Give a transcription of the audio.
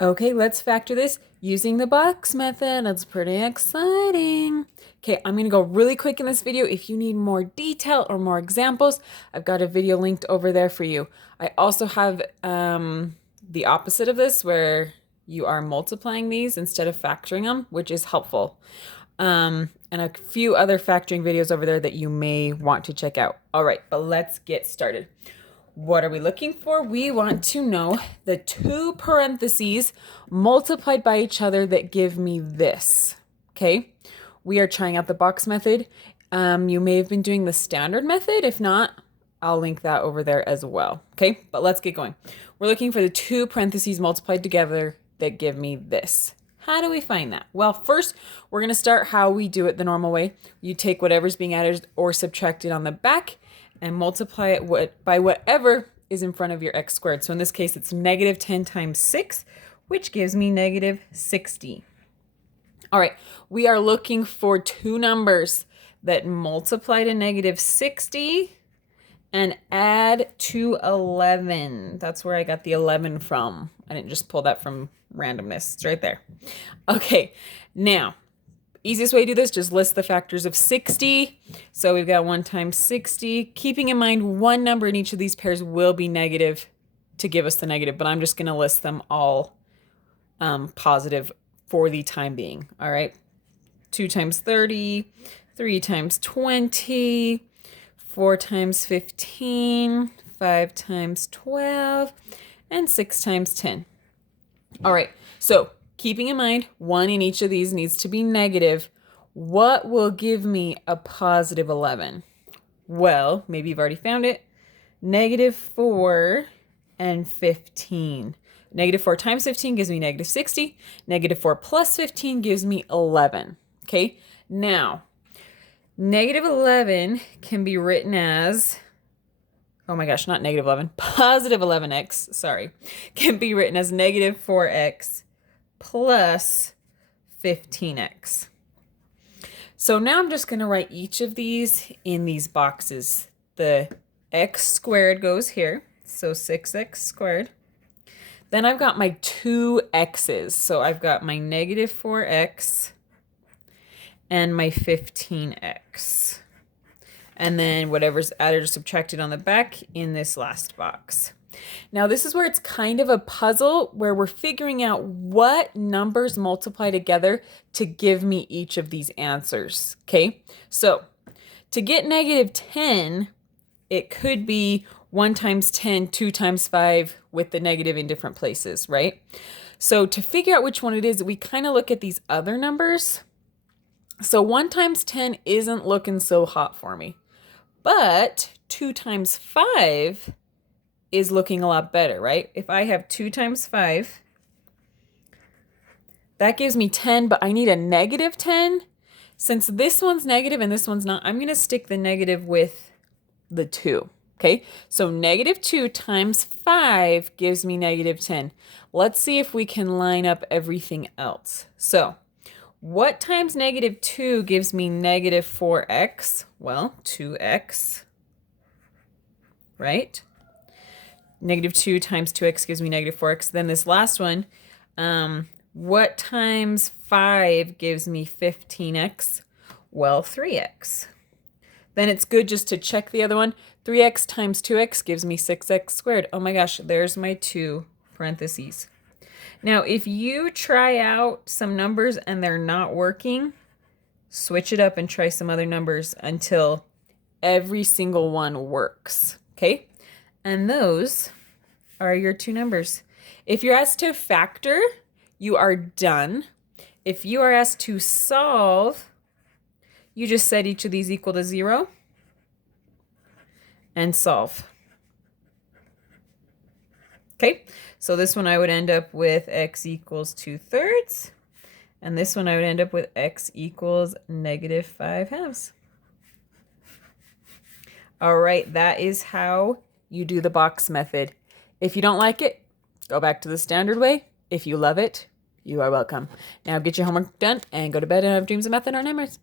Okay, let's factor this using the box method. That's pretty exciting. Okay, I'm gonna go really quick in this video. If you need more detail or more examples, I've got a video linked over there for you. I also have the opposite of this where you are multiplying these instead of factoring them, which is helpful. And a few other factoring videos over there that you may want to check out. All right, but let's get started. What are we looking for? We want to know the two parentheses multiplied by each other that give me this, okay? We are trying out the box method. You may have been doing the standard method. If not, I'll link that over there as well, okay? But let's get going. We're looking for the two parentheses multiplied together that give me this. How do we find that? Well, first, we're going to start how we do it the normal way. You take whatever's being added or subtracted on the back and multiply it by whatever is in front of your x squared. So in this case, it's negative 10 times 6, which gives me negative 60. All right, we are looking for two numbers that multiply to negative 60 and add to 11. That's where I got the 11 from. I didn't just pull that from randomness. It's right there. Okay, now, easiest way to do this, just list the factors of 60. So we've got 1 times 60. Keeping in mind one number in each of these pairs will be negative to give us the negative, but I'm just going to list them all positive for the time being. All right. 2 times 30, 3 times 20, 4 times 15, 5 times 12, and 6 times 10. All right. So keeping in mind, one in each of these needs to be negative. What will give me a positive 11? Well, maybe you've already found it. Negative 4 and 15. Negative 4 times 15 gives me negative 60. Negative 4 plus 15 gives me 11. Okay, now, negative 11 can be written as, oh my gosh, not negative 11, positive 11x, sorry, can be written as negative 4x plus 15x. So now I'm just going to write each of these in these boxes. The x squared goes here, so 6x squared. Then I've got my two x's. So I've got my negative 4x and my 15x. And then whatever's added or subtracted on the back in this last box. Now this is where it's kind of a puzzle where we're figuring out what numbers multiply together to give me each of these answers, okay? So to get negative 10, it could be 1 times 10, 2 times 5 with the negative in different places, right? So to figure out which one it is, we kind of look at these other numbers. So 1 times 10 isn't looking so hot for me, but 2 times 5 is looking a lot better, right? If I have 2 times 5, that gives me 10, but I need a negative 10. Since this one's negative and this one's not, I'm going to stick the negative with the 2, okay? So negative 2 times 5 gives me negative 10. Let's see if we can line up everything else. So what times negative 2 gives me negative 4x? Well, 2x, right? Negative 2 times 2x gives me negative 4x. Then this last one, what times 5 gives me 15x? Well, 3x. Then it's good just to check the other one. 3x times 2x gives me 6x squared. Oh my gosh, there's my two parentheses. Now, if you try out some numbers and they're not working, switch it up and try some other numbers until every single one works, okay? And those are your two numbers. If you're asked to factor, you are done. If you are asked to solve, you just set each of these equal to 0 and solve. Okay, so this one I would end up with x equals 2/3. And this one I would end up with x equals negative 5/2. All right, that is how you do the box method. If you don't like it, go back to the standard way. If you love it, you are welcome. Now get your homework done and go to bed and have dreams of math and our nightmares.